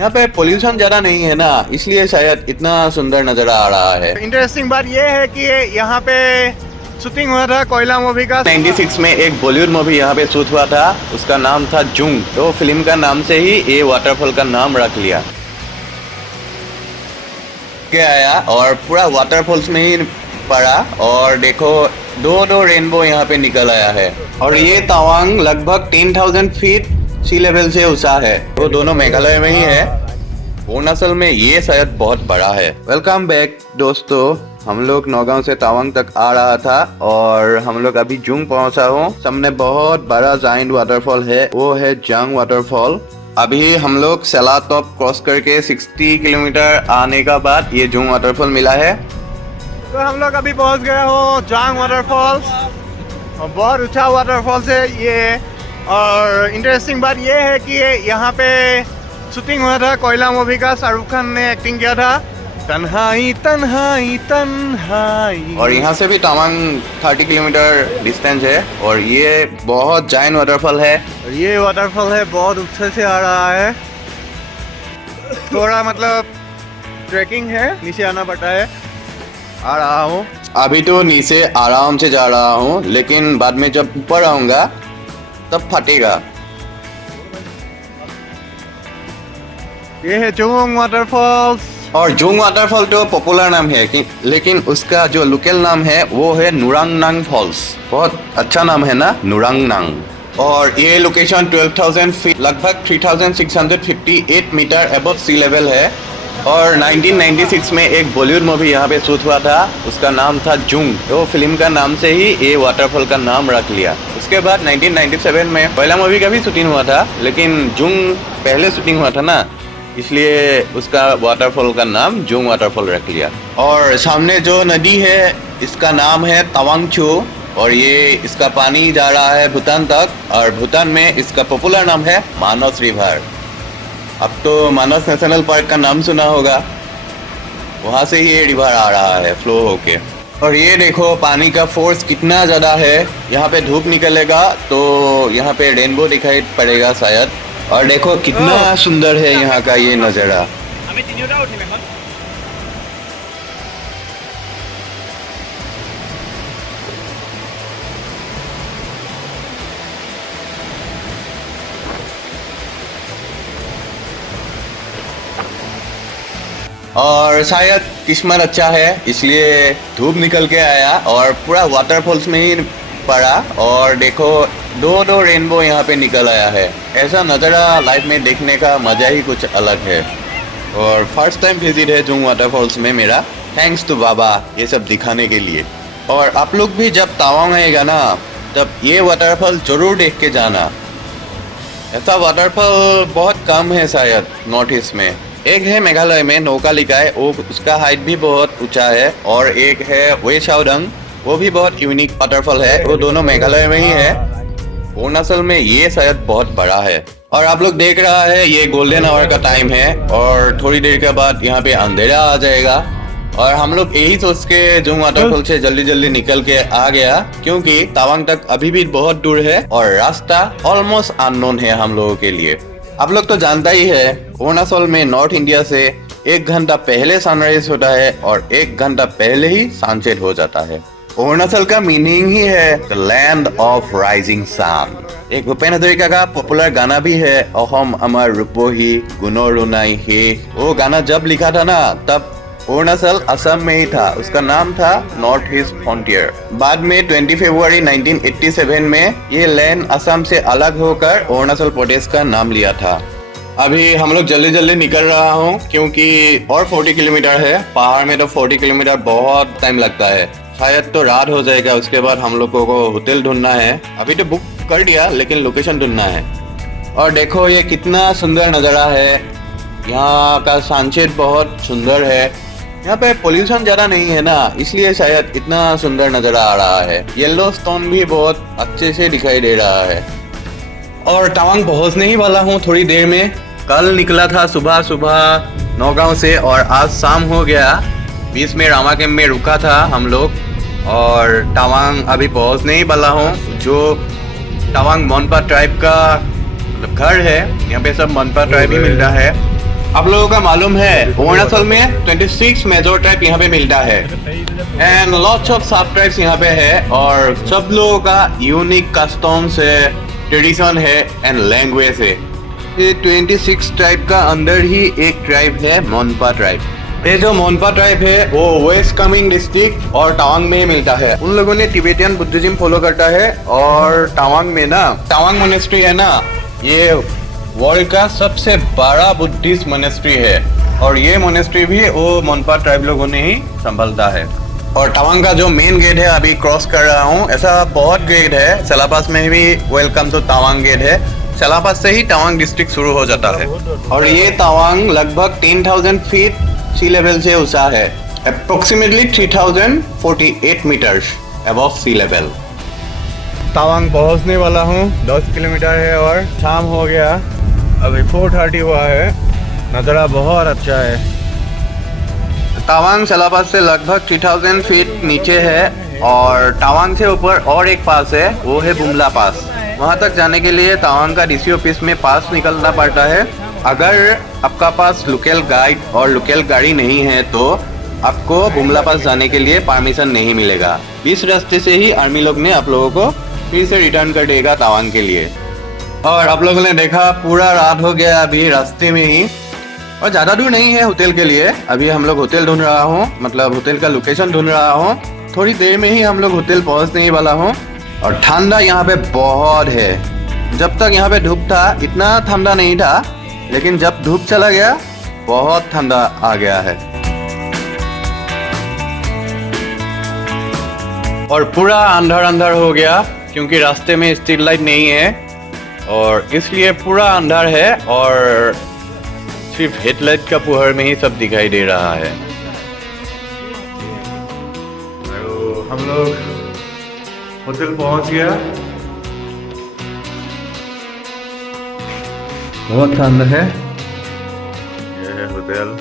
यहाँ पे पोल्यूशन ज्यादा नहीं है ना, इसलिए शायद इतना सुंदर नजर आ रहा है। इंटरेस्टिंग बात ये है कि यहाँ पे शूटिंग हुआ था कोयला मूवी का। 96 में एक बॉलीवुड मूवी यहाँ पे शूट हुआ था, उसका नाम था जुंग। तो फिल्म का नाम से ही ये वाटरफॉल का नाम रख लिया के आया और पूरा वाटरफॉल्स में ही पड़ा। और देखो दो रेनबो यहाँ पे निकल आया है। और ये तवांग लगभग 10,000 फीट सी लेवल से ऊंचा है। वो दोनों मेघालय में ही है। अरुणाचल में ये शायद बहुत बड़ा है। वेलकम बैक दोस्तों, हम लोग नौगांव से तवांग तक आ रहा था और हम लोग अभी जुंग पहुंचा हूँ। सामने बहुत बड़ा जाइंट वाटरफॉल है, वो है जंग वाटरफॉल। अभी हम लोग सेला टॉप क्रॉस करके 60 किलोमीटर आने का बाद ये जुंग वाटरफॉल मिला है। तो हम लोग अभी पहुंच गए हो जांग वाटरफॉल्स। बहुत ऊंचा वाटरफॉल्स है ये। और इंटरेस्टिंग बात ये है कि यहाँ पे शूटिंग हुआ था कोयला मूवी का। शाहरुख खान ने एक्टिंग किया था। तन्हाई तन्हाई तन्हाई। और यहाँ से भी तवांग 30 किलोमीटर डिस्टेंस है और ये बहुत जाइंट वाटरफॉल है। और ये वाटरफॉल है बहुत ऊंचे से आ रहा है। थोड़ा मतलब ट्रैकिंग है, नीचे आना पड़ता है। आ रहा हूँ अभी तो नीचे आराम से जा रहा हूँ, लेकिन बाद में जब ऊपर आऊंगा तब फटेगा। ये है जुंग वाटरफॉल्स। और जुंग वाटरफॉल तो पॉपुलर नाम है लेकिन उसका जो लोकल नाम है वो है नुरांगनांग फॉल्स। बहुत अच्छा नाम है ना, नुरांगनांग। और ये लोकेशन 12,000 फीट लगभग 3,658 मीटर अबव सी लेवल है। और 1996 में एक बॉलीवुड मूवी यहाँ पे शूट हुआ था, उसका नाम था जुंग। तो फिल्म का नाम से ही ये वाटरफॉल का नाम रख लिया। उसके बाद 1997 में पहला मूवी का भी शूटिंग हुआ था, लेकिन जुंग पहले शूटिंग हुआ था ना, इसलिए उसका वाटरफॉल का नाम जुंग वाटरफॉल रख लिया। और सामने जो नदी है इसका नाम है तवांगचो और ये इसका पानी जा रहा है भूटान तक। और भूटान में इसका पॉपुलर नाम है मानस रिवर। अब तो मानस नेशनल पार्क का नाम सुना होगा, वहाँ से ही ये रिवर आ रहा है फ्लो होके। और ये देखो पानी का फोर्स कितना ज़्यादा है। यहाँ पे धूप निकलेगा तो यहाँ पे रेनबो दिखाई पड़ेगा शायद। और देखो कितना सुंदर है यहाँ का ये नज़ारा। और शायद किस्मत अच्छा है इसलिए धूप निकल के आया और पूरा वाटरफॉल्स में ही पड़ा। और देखो दो रेनबो यहाँ पे निकल आया है। ऐसा नज़ारा लाइफ में देखने का मज़ा ही कुछ अलग है। और फर्स्ट टाइम विजिट है जुंग वाटरफॉल्स में मेरा। थैंक्स टू बाबा ये सब दिखाने के लिए। और आप लोग भी जब तवांग आएगा ना तब ये वाटरफॉल ज़रूर देख के जाना। ऐसा वाटरफॉल बहुत कम है शायद नॉर्थ ईस्ट में। एक है मेघालय में नौकालिकाय, वो उसका हाइट भी बहुत ऊंचा है। और एक है वे शाओडंग, वो भी बहुत यूनिक वाटरफॉल है। वो दोनों मेघालय में ही है। अरुणाचल में ये शायद बहुत बड़ा है। और आप लोग देख रहा है ये गोल्डन आवर का टाइम है और थोड़ी देर के बाद यहाँ पे अंधेरा आ जाएगा। और हम लोग यही सोच के जुंग वाटरफॉल से जल्दी निकल के आ गया, क्योंकि तवांग तक अभी भी बहुत दूर है और रास्ता ऑलमोस्ट अननोन है हम लोगों के लिए। आप लोग तो जानता ही है अरुणाचल में नॉर्थ इंडिया से 1 घंटा पहले सनराइज होता है और 1 घंटा पहले ही सनसेट हो जाता है। अरुणाचल का मीनिंग ही है the land of rising sun. एक भूपेन हजारिका का पॉपुलर गाना भी है, अहोम अमर रूपोही गुणो रुनाई हे। वो गाना जब लिखा था ना तब अरुणाचल असम में ही था। उसका नाम था नॉर्थ ईस्ट फ्रंटियर। बाद में 20 फरवरी 1987 में ये लैंड असम से अलग होकर अरुणाचल प्रदेश का नाम लिया था। अभी हम लोग जल्दी निकल रहा हूँ क्योंकि और 40 किलोमीटर है। पहाड़ में तो 40 किलोमीटर बहुत टाइम लगता है। शायद तो रात हो जाएगा। उसके बाद हम लोगों को होटल ढूंढना है। अभी तो बुक कर दिया लेकिन लोकेशन ढूंढना है। और देखो ये कितना सुंदर नज़ारा है। यहाँ का सनसेट बहुत सुंदर है। यहाँ पे पोल्यूशन ज़्यादा नहीं है ना, इसलिए शायद इतना सुंदर नज़ारा आ रहा है। येलो स्टोन भी बहुत अच्छे से दिखाई दे रहा है। और तवांग पहुँचने ही वाला हूँ थोड़ी देर में। कल निकला था सुबह नौगांव से और आज शाम हो गया। बीच में रामा कैंप में रुका था हम लोग और तवांग अभी पहुँचने ही वाला हूँ। जो तवांग मोनपा ट्राइब का घर है, यहाँ पे सब मोनपा ट्राइब ही मिलता है। आप लोगों का मालूम है अरुणाचल में 26 मेजर ट्राइब यहाँ पे मिलता है एंड लॉट्स ऑफ सब ट्राइब्स यहाँ पे है और सब लोगों का यूनिक कस्टम्स है, ट्रेडिशन है एंड लैंग्वेज है। ये 26 ट्राइब का अंदर ही एक ट्राइब है मोनपा ट्राइब। ये जो मोनपा ट्राइब है वो वेस्ट कामेंग डिस्ट्रिक्ट और तवांग में मिलता है। उन लोगों ने तिब्बतियन बुद्धिज्म फॉलो करता है और तवांग में ना तवांग मोनेस्ट्री है ना, ये वर्ल्ड का सबसे बड़ा बुद्धिस्ट मोनेस्ट्री है और ये मोनेस्ट्री भी वो मोनपा ट्राइब लोगों ने ही संभालता है। और तवांग का जो मेन गेट है अभी क्रॉस कर रहा हूँ, ऐसा बहुत गेट है। सेलापास में भी वेलकम टू तवांग गेट है। सेलापास से ही तवांग डिस्ट्रिक्ट शुरू हो जाता है और ये तवांग लगभग 10,000 फीट सी लेवल से ऊंचा है, approximately 3048 metres above sea level. Tawang पहुंचने वाला हूँ, 10 किलोमीटर है और शाम हो गया, अभी 4:30 हुआ है। नज़ारा बहुत अच्छा है। तवांग सेलापास से लगभग 3000 फीट नीचे है और तवांग से ऊपर और एक पास है, वो है बुमला पास। वहाँ तक जाने के लिए तवांग का डीसी ऑफिस में पास निकलना पड़ता है। अगर आपका पास लोकल गाइड और लोकल गाड़ी नहीं है तो आपको बुमला पास जाने के लिए परमिशन नहीं मिलेगा। इस रास्ते से ही आर्मी लोग ने आप लोगों को फिर से रिटर्न कर देगा तवांग के लिए। और आप लोगों ने देखा पूरा रात हो गया अभी रास्ते में ही, और ज़्यादा दूर नहीं है होटल के लिए। अभी हम लोग होटल ढूंढ रहा हूँ, मतलब होटल का लोकेशन ढूंढ रहा हूँ। थोड़ी देर में ही हम लोग होटल पहुँचने ही वाला हूँ। और ठंडा यहाँ पे बहुत है। जब तक यहाँ पे धूप था इतना ठंडा नहीं था, लेकिन जब धूप चला गया बहुत ठंडा आ गया है। और पूरा अंधार अंधार हो गया क्योंकि रास्ते में स्ट्रीट लाइट नहीं है और इसलिए पूरा अंधार है और सिर्फ हेडलाइट का पुहर में ही सब दिखाई दे रहा है। तो हम लोग होटल पहुंच गया। बहुत ठंड है। ये है होटल।